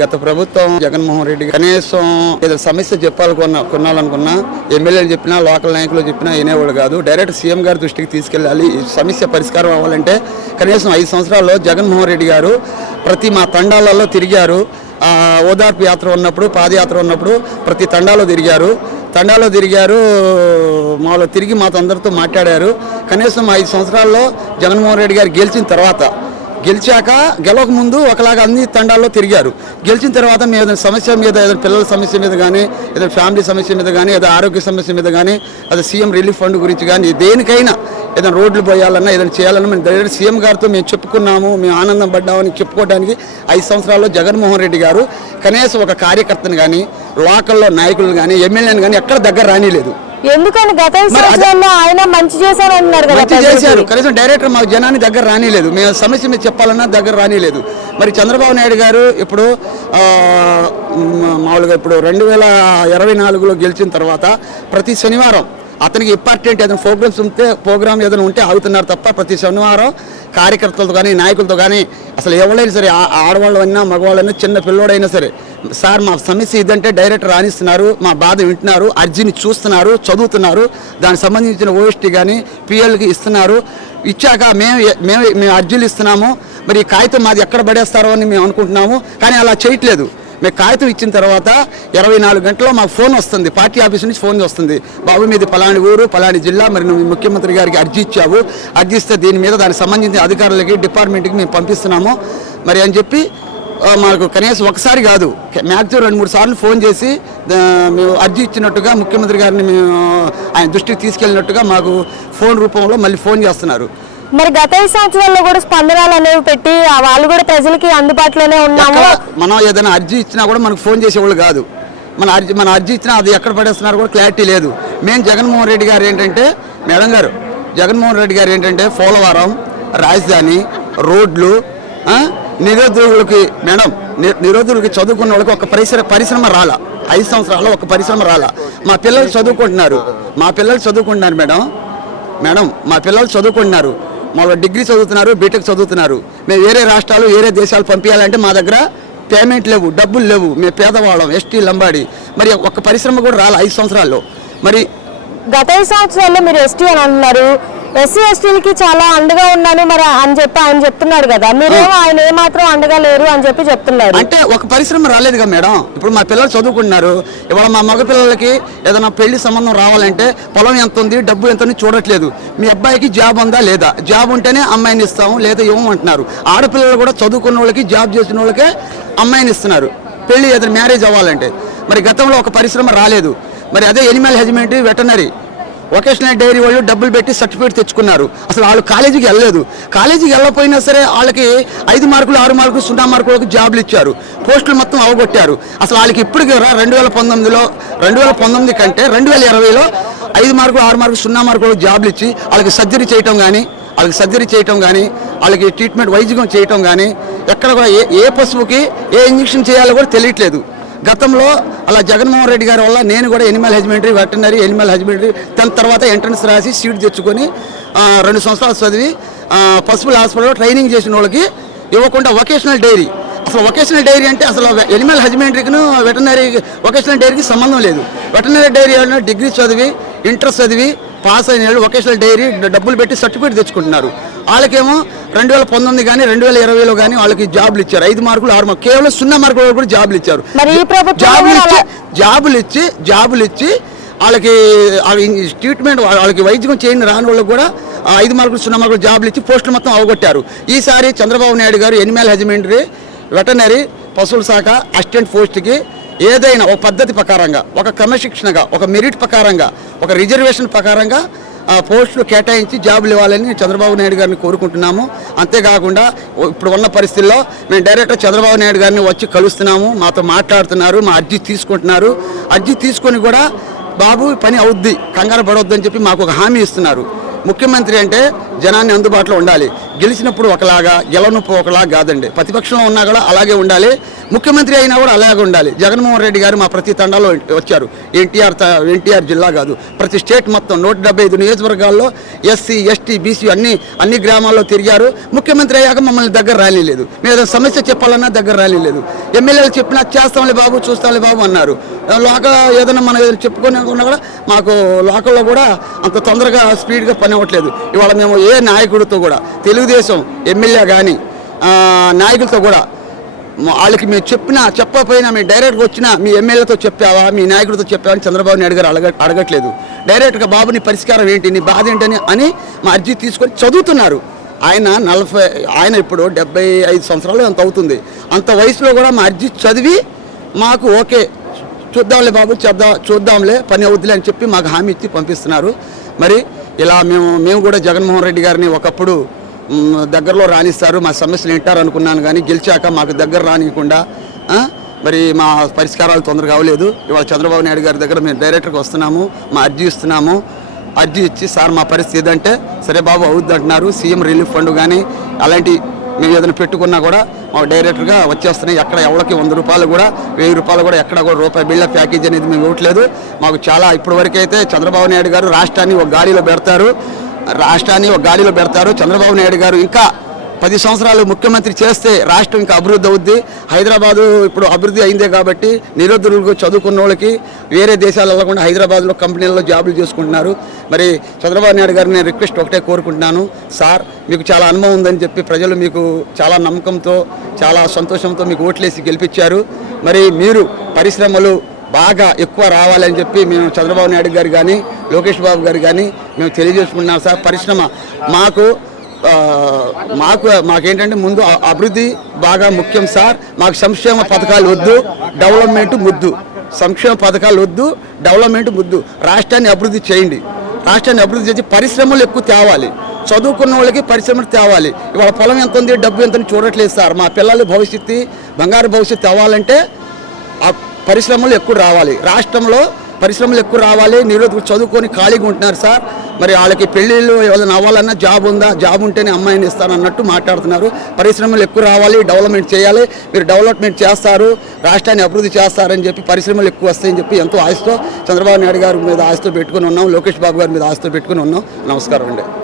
గత ప్రభుత్వం జగన్మోహన్ రెడ్డి కనీసం ఏదో సమస్య చెప్పాలనుకున్నా కొనాలనుకున్నా ఎమ్మెల్యేలు చెప్పినా లోకల్ నాయకులు చెప్పినా వినేవాళ్ళు కాదు. డైరెక్ట్ సీఎం గారి దృష్టికి తీసుకెళ్ళాలి. ఈ సమస్య పరిష్కారం అవ్వాలంటే కనీసం ఐదు సంవత్సరాల్లో జగన్మోహన్ రెడ్డి గారు ప్రతి మా తండాలలో తిరిగారు. ఓదార్పు యాత్ర ఉన్నప్పుడు పాదయాత్ర ఉన్నప్పుడు ప్రతి తండాలో తిరిగారు. తండాలో తిరిగారు మాలో తిరిగి మాతో అందరితో మాట్లాడారు. కనీసం ఐదు సంవత్సరాల్లో జగన్మోహన్ రెడ్డి గారు గెలిచిన తర్వాత గెలిచాక గెలవక ముందు ఒకలాగా అన్ని తండాల్లో తిరిగారు. గెలిచిన తర్వాత మీ ఏదైనా సమస్య మీద ఏదైనా పిల్లల సమస్య మీద కానీ ఏదైనా ఫ్యామిలీ సమస్య మీద కానీ ఏదైనా ఆరోగ్య సమస్య మీద కానీ అదే సీఎం రిలీఫ్ ఫండ్ గురించి కానీ దేనికైనా ఏదైనా రోడ్లు పోయాలన్నా ఏదైనా చేయాలన్నా మేము డైరెక్ట్ సీఎం గారితో మేము చెప్పుకున్నాము మేము ఆనందం పడ్డామని చెప్పుకోవడానికి ఐదు సంవత్సరాల్లో జగన్మోహన్ రెడ్డి గారు కనీసం ఒక కార్యకర్తను కానీ లోకల్లో నాయకులు కానీ ఎమ్మెల్యేని కానీ ఎక్కడ దగ్గర రానిలేదు. ఎందుకని గత మరి సంవత్సరాల్లో ఆయన మంచి చేశారు అంటున్నారు కదా మంచి. చేశారు. కనీసం డైరెక్టర్ మాకు జనాన్ని దగ్గర రానిలేదు. మేము సమస్య మీద చెప్పాలన్నా దగ్గర రానిలేదు. మరి చంద్రబాబు నాయుడు గారు ఇప్పుడు మామూలుగా ఇప్పుడు రెండు వేల ఇరవై నాలుగులో గెలిచిన తర్వాత ప్రతి శనివారం అతనికి ఇంపార్టెంట్ ఏదైనా ప్రోగ్రామ్స్ ఉంటే ప్రోగ్రామ్ ఏదైనా ఉంటే ఆగుతున్నారు తప్ప ప్రతి శనివారం కార్యకర్తలతో కానీ నాయకులతో కానీ అసలు ఎవరైనా సరే ఆడవాళ్ళు అయినా మగవాళ్ళైనా చిన్న పిల్లోడైనా సరే సార్ మా సమస్య ఇదంటే డైరెక్ట్ రాణిస్తున్నారు మా బాధ వింటున్నారు అర్జీని చూస్తున్నారు చదువుతున్నారు దానికి సంబంధించిన ఓఎస్టీ కానీ పిఎల్కి ఇస్తున్నారు ఇచ్చాక మేము మేము మేము అర్జీలు ఇస్తున్నాము మరి ఈ కాగితం మాది ఎక్కడ పడేస్తారో అని మేము అనుకుంటున్నాము కానీ అలా చేయట్లేదు. మేము కాగితం ఇచ్చిన తర్వాత ఇరవై నాలుగు గంటల్లో మాకు ఫోన్ వస్తుంది. పార్టీ ఆఫీస్ నుంచి ఫోన్ వస్తుంది. బాబు మీది పలాని ఊరు పలాని జిల్లా మరి నువ్వు ముఖ్యమంత్రి గారికి అర్జీ ఇచ్చావు. అర్జీ ఇస్తే దీని మీద దానికి సంబంధించిన అధికారులకి డిపార్ట్మెంట్కి మేము పంపిస్తున్నాము. మరి అని చెప్పి మాకు కనీసం ఒకసారి కాదు మ్యాక్సిమం రెండు మూడు సార్లు ఫోన్ చేసి మేము అర్జీ ఇచ్చినట్టుగా ముఖ్యమంత్రి గారిని మేము ఆయన దృష్టికి తీసుకెళ్ళినట్టుగా మాకు ఫోన్ రూపంలో మళ్ళీ ఫోన్ చేస్తున్నారు. మరి గత ఐదు సంవత్సరాల్లో కూడా స్పందనాలు అనేవి పెట్టి వాళ్ళు కూడా ప్రజలకి అందుబాటులోనే ఉన్నాము. మనం ఏదైనా అర్జీ ఇచ్చినా కూడా మనకు ఫోన్ చేసేవాళ్ళు కాదు. మన అర్జీ మన అర్జీ ఇచ్చినా అది ఎక్కడ పడేస్తున్నారు కూడా క్లారిటీ లేదు. మేము జగన్మోహన్ రెడ్డి గారు ఏంటంటే మేడం గారు జగన్మోహన్ రెడ్డి గారు ఏంటంటే పోలవరం రాజధాని రోడ్లు నిరుద్యోగులకి మేడం నిరుద్యోగులకి చదువుకున్న వాళ్ళకి ఒక పరిశ్రమ పరిశ్రమ రాలా. ఐదు సంవత్సరాల్లో ఒక పరిశ్రమ రాలా. మా పిల్లలు చదువుకుంటున్నారు. మా పిల్లలు చదువుకుంటున్నారు మేడం. మేడం మా పిల్లలు చదువుకుంటున్నారు. మామూలుగా డిగ్రీ చదువుతున్నారు బీటెక్ చదువుతున్నారు. మేము వేరే రాష్ట్రాలు వేరే దేశాలు పంపించాలంటే మా దగ్గర పేమెంట్ లేవు డబ్బులు లేవు. మేము పేదవాళ్ళం ఎస్టీ లంబాడి. మరి ఒక పరిశ్రమ కూడా రాలే ఐదు సంవత్సరాల్లో. మరి గత ఐదు సంవత్సరాల్లో మీరు ఎస్టీ అని అంటున్నారు. ఎస్సీ ఎస్టీలకి చాలా అండగా ఉన్నాను మరి అని చెప్పి ఆయన చెప్తున్నారు కదా. మీరేమో ఆయన ఏమాత్రం అండగా లేరు అని చెప్పి చెప్తున్నారు. అంటే ఒక పరిశ్రమ రాలేదుగా మేడం. ఇప్పుడు మా పిల్లలు చదువుకుంటున్నారు. ఇవాళ మా మగ పిల్లలకి ఏదైనా పెళ్ళి సంబంధం రావాలంటే పొలం ఎంత ఉంది డబ్బు ఎంత ఉంది చూడట్లేదు. మీ అబ్బాయికి జాబ్ ఉందా లేదా? జాబ్ ఉంటేనే అమ్మాయిని ఇస్తాము లేదా ఇవ్వమంటున్నారు ఆడపిల్లలు కూడా చదువుకున్న వాళ్ళకి జాబ్ చేసిన వాళ్ళకే అమ్మాయిని ఇస్తున్నారు. పెళ్ళి ఏదైనా మ్యారేజ్ అవ్వాలంటే. మరి గతంలో ఒక పరిశ్రమ రాలేదు. మరి అదే animal husbandry veterinary. Vocational dairy వాళ్ళు డబ్బులు పెట్టి సర్టిఫికేట్ తెచ్చుకున్నారు. అసలు వాళ్ళు కాలేజీకి వెళ్ళలేదు. కాలేజీకి వెళ్ళకపోయినా సరే వాళ్ళకి ఐదు మార్కులు ఆరు మార్కులు సున్నా మార్కులకు జాబులు ఇచ్చారు. పోస్టులు మొత్తం అవగొట్టారు. అసలు వాళ్ళకి ఇప్పుడు రెండు వేల పంతొమ్మిదిలో రెండు వేల పంతొమ్మిది కంటే రెండు వేల ఇరవైలో ఐదు మార్కులు ఆరు మార్కులు సున్నా మార్కులకు జాబులు ఇచ్చి వాళ్ళకి సర్జరీ చేయటం కానీ వాళ్ళకి సర్జరీ చేయటం కానీ వాళ్ళకి ట్రీట్మెంట్ వైద్యం చేయటం కానీ ఎక్కడ కూడా ఏ ఏ పశువుకి ఏ ఇంజక్షన్ చేయాలో కూడా తెలియట్లేదు. గతంలో అలా జగన్మోహన్ రెడ్డి గారి వల్ల నేను కూడా animal husbandry veterinary animal husbandry tenth తర్వాత ఎంట్రన్స్ రాసి సీట్ తెచ్చుకొని రెండు సంవత్సరాలు చదివి పసుపుల హాస్పిటల్లో ట్రైనింగ్ చేసిన వాళ్ళకి ఇవ్వకుండా వొకేషనల్ డైరీ. అసలు వొకేషనల్ డైరీ అంటే అసలు ఎనిమల్ హస్బెండరీకిను వెటనరీ వొకేషనల్ డైరీకి సంబంధం లేదు. వెటనరీ డైరీ వాళ్ళు డిగ్రీ చదివి ఇంటర్ చదివి పాస్ అయిన వాళ్ళు వొకేషనల్ డైరీ డబ్బులు పెట్టి సర్టిఫికేట్ తెచ్చుకుంటున్నారు. వాళ్ళకేమో రెండు వేల పంతొమ్మిది కానీ రెండు వేల ఇరవైలో కానీ వాళ్ళకి జాబులు ఇచ్చారు. ఐదు మార్కులు ఆరు మార్కులు కేవలం సున్నా మార్కుల వరకు కూడా జాబులు ఇచ్చారు. జాబులు ఇచ్చి జాబులు ఇచ్చి జాబులు ఇచ్చి వాళ్ళకి ట్రీట్మెంట్ వాళ్ళకి వైద్యం చేయని రాని వాళ్ళకి కూడా ఆ ఐదు మార్కులు సున్నా మార్కులు జాబులు ఇచ్చి పోస్టులు మొత్తం అవగొట్టారు. ఈసారి చంద్రబాబు నాయుడు గారు ఎనిమల్ హెజిమెంటరీ వెటనరీ పశువుల శాఖ అసిస్టెంట్ పోస్ట్కి ఏదైనా ఒక పద్ధతి ప్రకారంగా ఒక క్రమశిక్షణగా ఒక మెరిట్ ప్రకారంగా ఒక రిజర్వేషన్ ప్రకారంగా పోస్టులు కేటాయించి జాబులు ఇవ్వాలని చంద్రబాబు నాయుడు గారిని కోరుకుంటున్నాము. అంతేకాకుండా ఇప్పుడు ఉన్న పరిస్థితుల్లో మేము డైరెక్టర్ చంద్రబాబు నాయుడు గారిని వచ్చి కలుస్తున్నాము. మాతో మాట్లాడుతున్నారు మా అర్జీ తీసుకుంటున్నారు. అర్జీ తీసుకొని కూడా బాబు పని అవుద్ది కంగారు పడవద్దు అని చెప్పి మాకు ఒక హామీ ఇస్తున్నారు. ముఖ్యమంత్రి అంటే జనాన్ని అందుబాటులో ఉండాలి. గెలిచినప్పుడు ఒకలాగా గెలవనప్పుడు ఒకలాగా కాదండి. ప్రతిపక్షంలో ఉన్నా కూడా అలాగే ఉండాలి. ముఖ్యమంత్రి అయినా కూడా అలాగే ఉండాలి. జగన్మోహన్ రెడ్డి గారు మా ప్రతి తండాలో వచ్చారు. ఎన్టీఆర్ ఎన్టీఆర్ జిల్లా కాదు. ప్రతి స్టేట్ మొత్తం నూట డెబ్బై ఐదు నియోజకవర్గాల్లో ఎస్సీ ఎస్టీ బీసీ అన్ని అన్ని గ్రామాల్లో తిరిగారు. ముఖ్యమంత్రి అయ్యాక మమ్మల్ని దగ్గర రాలేదు మేము సమస్య చెప్పాలన్నా దగ్గర రాలేదు ఎమ్మెల్యేలు చెప్పినా చేస్తాంలే బాబు చూస్తాంలే బాబు అన్నారు. లోకల్ ఏదైనా మనం ఏదైనా చెప్పుకొని కూడా మాకు లోకల్లో కూడా అంత తొందరగా స్పీడ్గా పని అవ్వట్లేదు. ఇవాళ మేము ఏ నాయకుడితో కూడా తెలుగు తెలుగుదేశం ఎమ్మెల్యే కానీ నాయకులతో కూడా వాళ్ళకి మేము చెప్పినా చెప్పకపోయినా మేము డైరెక్ట్గా వచ్చినా మీ ఎమ్మెల్యేతో చెప్పావా మీ నాయకుడితో చెప్పావా అని చంద్రబాబు నాయుడు గారు అడగ అడగట్లేదు. డైరెక్ట్గా బాబు నీ పరిష్కారం ఏంటి నీ బాధ ఏంటని అని మా అర్జీ తీసుకొని చదువుతున్నారు. ఆయన నలభై ఆయన ఇప్పుడు డెబ్బై ఐదు సంవత్సరాలు అంత అవుతుంది. అంత వయసులో కూడా మా అర్జీ చదివి మాకు ఓకే చూద్దాంలే బాబు చేద్దాం చూద్దాంలే పని అవుద్దిలే అని చెప్పి మాకు హామీ ఇచ్చి పంపిస్తున్నారు. మరి ఇలా మేము మేము కూడా జగన్మోహన్ రెడ్డి గారిని ఒకప్పుడు దగ్గరలో రాణిస్తారు మా సమస్యలు వింటారు అనుకున్నాను కానీ గెలిచాక మాకు దగ్గర రానియకుండా మరి మా పరిష్కారాలు తొందరగా అవ్వలేదు ఇవాళ చంద్రబాబు నాయుడు గారి దగ్గర మేము డైరెక్టర్కి వస్తున్నాము మా అర్జీ ఇస్తున్నాము. అర్జీ ఇచ్చి సార్ మా పరిస్థితి ఏదంటే సరే బాబు అవుద్ది అంటున్నారు. సీఎం రిలీఫ్ ఫండ్ కానీ అలాంటి మేము ఏదైనా పెట్టుకున్నా కూడా మాకు డైరెక్టర్గా వచ్చేస్తున్నాయి. ఎక్కడ ఎవరికి వంద రూపాయలు కూడా వెయ్యి రూపాయలు కూడా ఎక్కడ కూడా రూపాయి బిళ్ళ ప్యాకేజ్ అనేది మేము ఇవ్వట్లేదు. మాకు చాలా ఇప్పటివరకైతే చంద్రబాబు నాయుడు గారు రాష్ట్రాన్ని ఒక గాడిలో పెడతారు. రాష్ట్రాన్ని ఒక గాడిలో పెడతారు. చంద్రబాబు నాయుడు గారు ఇంకా పది సంవత్సరాలు ముఖ్యమంత్రి చేస్తే రాష్ట్రం ఇంకా అభివృద్ధి అవుద్ది. హైదరాబాదు ఇప్పుడు అభివృద్ధి అయిందే కాబట్టి నిరుద్యోగులకు చదువుకున్న వాళ్ళకి వేరే దేశాలు వెళ్ళకుండా హైదరాబాద్లో కంపెనీల్లో జాబులు చేసుకుంటున్నారు. మరి చంద్రబాబు నాయుడు గారిని నేను రిక్వెస్ట్ ఒకటే కోరుకుంటున్నాను. సార్ మీకు చాలా అనుభవం ఉందని చెప్పి ప్రజలు మీకు చాలా నమ్మకంతో చాలా సంతోషంతో మీకు ఓట్లేసి గెలిపించారు. మరి మీరు పరిశ్రమలు బాగా ఎక్కువ రావాలని చెప్పి మేము చంద్రబాబు నాయుడు గారు కానీ లోకేష్ బాబు గారు కానీ మేము తెలియజేసుకుంటున్నాం సార్. పరిశ్రమ మాకు మాకు మాకేంటంటే ముందు అభివృద్ధి బాగా ముఖ్యం సార్. మాకు సంక్షేమ పథకాలు వద్దు డెవలప్మెంట్ ముద్దు. సంక్షేమ పథకాలు వద్దు డెవలప్మెంట్ ముద్దు. రాష్ట్రాన్ని అభివృద్ధి చేయండి. రాష్ట్రాన్ని అభివృద్ధి చేసి పరిశ్రమలు ఎక్కువ తేవాలి. చదువుకున్న వాళ్ళకి పరిశ్రమలు తేవాలి. ఇవాళ పొలం ఎంత ఉంది డబ్బు ఎంత చూడట్లేదు సార్. మా పిల్లల భవిష్యత్తు బంగారు భవిష్యత్తు తేవాలంటే పరిశ్రమలు ఎక్కువ రావాలి. రాష్ట్రంలో పరిశ్రమలు ఎక్కువ రావాలి. నిరుద్యోగులు చదువుకొని ఖాళీగా ఉంటున్నారు సార్. మరి వాళ్ళకి పెళ్ళిళ్ళు ఏదైనా అవ్వాలన్నా జాబ్ ఉందా? జాబ్ ఉంటేనే అమ్మాయిని ఇస్తాను అన్నట్టు మాట్లాడుతున్నారు. పరిశ్రమలు ఎక్కువ రావాలి. డెవలప్మెంట్ చేయాలి. మీరు డెవలప్మెంట్ చేస్తారు. రాష్ట్రాన్ని అభివృద్ధి చేస్తారని చెప్పి పరిశ్రమలు ఎక్కువ వస్తాయని చెప్పి ఎంతో ఆశతో చంద్రబాబు నాయుడు గారి మీద ఆశతో పెట్టుకుని ఉన్నాం. లోకేష్ బాబు గారి మీద ఆశతో పెట్టుకుని ఉన్నాం. నమస్కారం అండి.